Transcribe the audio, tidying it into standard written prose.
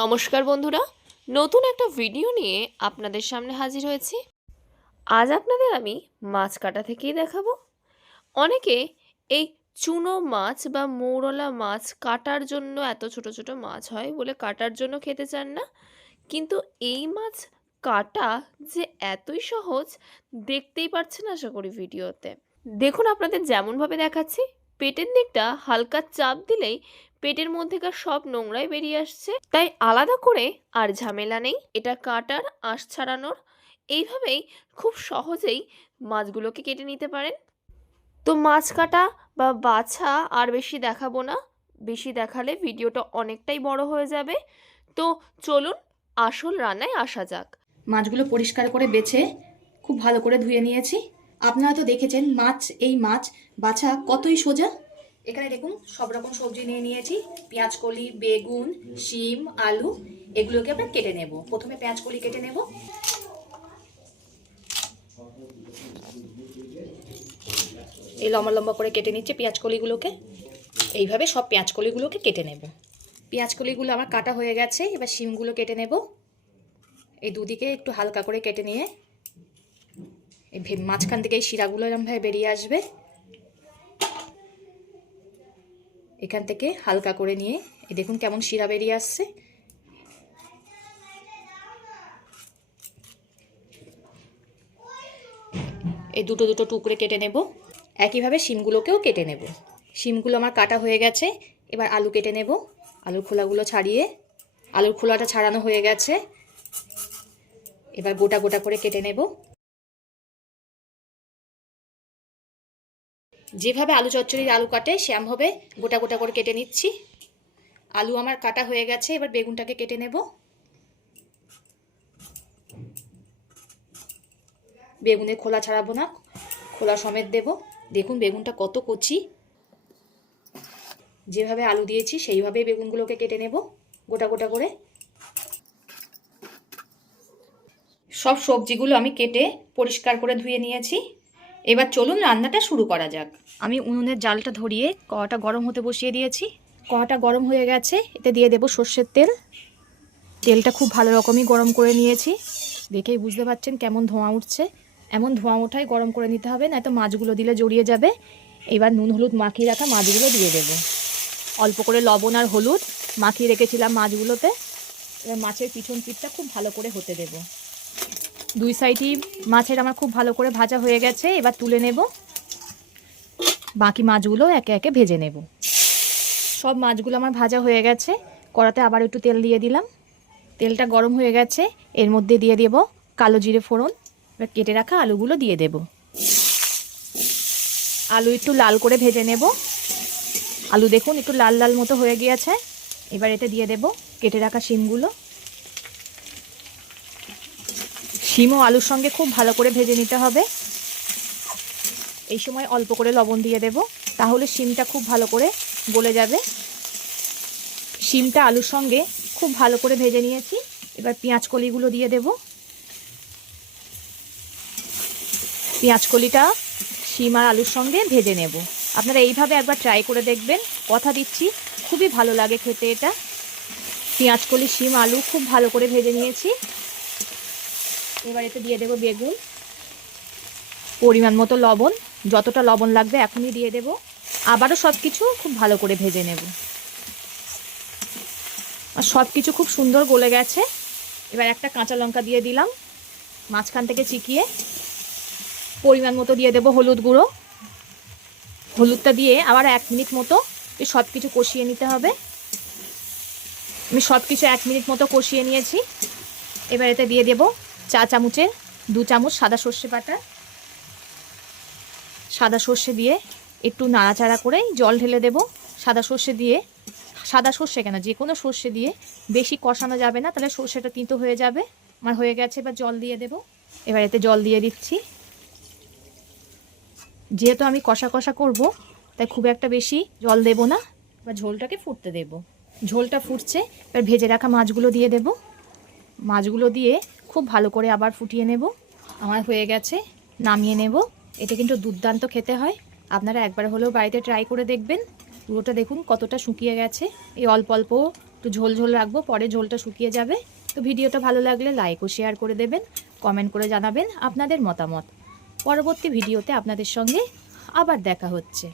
নমস্কার বন্ধুরা, নতুন একটা ভিডিও নিয়ে আপনাদের সামনে হাজির হয়েছি। আজ আপনাদের আমি মাছ কাটা থেকেই দেখাবো। অনেকে এই চুনো মাছ বা মৌরলা মাছ কাটার জন্য, এত ছোট ছোট মাছ হয় বলে কাটার জন্য খেতে চান না, কিন্তু এই মাছ কাটা যে এতই সহজ দেখতেই পাচ্ছেন আশা করি ভিডিওতে। দেখুন, আপনাদের যেমনভাবে দেখাচ্ছি, পেটের দিকটা হালকা চাপ দিলেই পেটের মধ্যেকার সব নোংরাই বেরিয়ে আসছে, তাই আলাদা করে আর ঝামেলা নেই এটা কাটার, আঁশ ছাড়ানোর। এইভাবেই খুব সহজেই মাছগুলোকে কেটে নিতে পারেন। তো মাছ কাটা বা বাছা আর বেশি দেখাবো না, বেশি দেখালে ভিডিওটা অনেকটাই বড় হয়ে যাবে। তো চলুন আসল রান্নায় আসা যাক। মাছগুলো পরিষ্কার করে বেছে খুব ভালো করে ধুয়ে নিয়েছি। আপনারা তো দেখেছেন এই মাছ বাছা কতই সোজা। এখানে দেখুন সব রকম সবজি নিয়ে নিয়েছি, পেঁয়াজ কলি, বেগুন, শিম, আলু, এগুলোকে আমরা কেটে নেব। প্রথমে পেঁয়াজ কলি কেটে নেব। এই লম্বা লম্বা করে কেটে নিচ্ছে পেঁয়াজ কলিগুলোকে। এইভাবে সব পেঁয়াজ কলিগুলোকে কেটে নেব। পেঁয়াজ কলিগুলো আমার কাটা হয়ে গেছে, এবার শিমগুলো কেটে নেব। এই দুদিকে একটু হালকা করে কেটে নিয়ে এই মাঝখান থেকে এই শিরাগুলো এরমভাবে বেরিয়ে আসবে। এখান থেকে হালকা করে নিয়ে এই দেখুন কেমন শিরা বেরিয়ে আসছে। এই দুটো দুটো টুকরে কেটে নেব। একইভাবে শিমগুলোকেও কেটে নেব। শিমগুলো আমার কাটা হয়ে গেছে, এবার আলু কেটে নেব। আলুর খোলাগুলো ছাড়িয়ে, আলুর খোলাটা ছাড়ানো হয়ে গেছে, এবার গোটা গোটা করে কেটে নেব। যেভাবে আলু চচ্চড়ির আলু কাটে সেমভাবে গোটা গোটা করে কেটে নিচ্ছি। আলু আমার কাটা হয়ে গেছে, এবার বেগুনটাকে কেটে নেব। বেগুনের খোলা ছাড়াবো না, খোলা সমেত দেব। দেখুন বেগুনটা কত কচি। যেভাবে আলু দিয়েছি সেইভাবেই বেগুনগুলোকে কেটে নেব গোটা গোটা করে। সব সবজিগুলো আমি কেটে পরিষ্কার করে ধুয়ে নিয়েছি। এবার চলুন রান্নাটা শুরু করা যাক। আমি উনুনের জালটা ধরিয়ে কড়াটা গরম হতে বসিয়ে দিয়েছি। কড়াটা গরম হয়ে গেছে, এতে দিয়ে দেব সর্ষের তেল। তেলটা খুব ভালো রকমই গরম করে নিয়েছি, দেখেই বুঝতে পারছেন কেমন ধোঁয়া উঠছে। এমন ধোঁয়া ওঠাই গরম করে নিতে হবে, নয়তো মাছগুলো দিলে জড়িয়ে যাবে। এবার নুন হলুদ মাখিয়ে রাখা মাছগুলো দিয়ে দেব। অল্প করে লবণ আর হলুদ মাখিয়ে রেখেছিলাম মাছগুলোতে। এবার মাছের পিছন পিঠটা খুব ভালো করে হতে দেব। দুই সাইডই মাছের আমার খুব ভালো করে ভাজা হয়ে গেছে, এবার তুলে নেব। বাকি মাছগুলো একে একে ভেজে নেব। সব মাছগুলো আমার ভাজা হয়ে গেছে। কড়াতে আবার একটু তেল দিয়ে দিলাম। তেলটা গরম হয়ে গেছে, এর মধ্যে দিয়ে দেব কালো জিরে ফোড়ন। এবার কেটে রাখা আলুগুলো দিয়ে দেব। আলু একটু লাল করে ভেজে নেব। আলু দেখুন একটু লাল লাল মতো হয়ে গিয়েছে। এবার এতে দিয়ে দেব কেটে রাখা শিমগুলো। শিম ও আলুর সঙ্গে খুব ভালো করে ভেজে নিতে হবে। এই সময় অল্প করে লবণ দিয়ে দেব, তাহলে শিমটা খুব ভালো করে গলে যাবে। শিমটা আলুর সঙ্গে খুব ভালো করে ভেজে নিয়েছি। এবার পেঁয়াজ কলিগুলো দিয়ে দেব। পেঁয়াজ কলিটা শিম আর আলুর সঙ্গে ভেজে নেব। আপনারা এইভাবে একবার ট্রাই করে দেখবেন, কথা দিচ্ছি খুবই ভালো লাগে খেতে এটা। পেঁয়াজ কলি, শিম, আলু খুব ভালো করে ভেজে নিয়েছি। এবার এতে দিয়ে দেব বেগুন, পরিমাণ মতো লবণ, যতটা লবণ লাগবে এখনই দিয়ে দেব। আবারও সব কিছু খুব ভালো করে ভেজে নেব। আর সব কিছু খুব সুন্দর গলে গেছে। এবার একটা কাঁচা লঙ্কা দিয়ে দিলাম মাঝখান থেকে চিকিয়ে। পরিমাণ মতো দিয়ে দেব হলুদ গুঁড়ো। হলুদটা দিয়ে আবার 1 মিনিট মতো এই সব কিছু কষিয়ে নিতে হবে। আমি সব কিছু 1 মিনিট মতো কষিয়ে নিয়েছি। এবার এতে দিয়ে দেব চা চামচের 2 চামচ সাদা সর্ষে বাটা। সাদা সর্ষে দিয়ে একটু নাড়াচাড়া করে জল ঢেলে দেব। সাদা সর্ষে দিয়ে, সাদা সর্ষে কেন, যে কোনো সর্ষে দিয়ে বেশি কষানো যাবে না, তাহলে সর্ষেটা তিতো হয়ে যাবে। আমার হয়ে গেছে, এবার জল দিয়ে দেব। এবার এতে জল দিয়ে দিচ্ছি। যেহেতু আমি কষা কষা করব, তাই খুব একটা বেশি জল দেব না। এবার ঝোলটাকে ফুটতে দেব। ঝোলটা ফুটছে, এবার ভেজে রাখা মাছগুলো দিয়ে দেব। মাছগুলো দিয়ে খুব ভালো করে আবার ফুটিয়ে নেব। আমার হয়ে গেছে, নামিয়ে নেব। এটা কিন্তু দুর্দান্ত খেতে হয়, আপনারা একবার হলেও বাড়িতে ট্রাই করে দেখবেন। পুরোটা দেখুন কতটা শুকিয়ে গেছে, এই অল্প অল্প একটু একটু ঝোল ঝোল রাখবো, পরে ঝোলটা শুকিয়ে যাবে। তো ভিডিওটা ভালো লাগলে লাইক ও শেয়ার করে দেবেন, কমেন্ট করে জানাবেন আপনাদের মতামত। পরবর্তী ভিডিওতে আপনাদের সঙ্গে আবার দেখা হচ্ছে।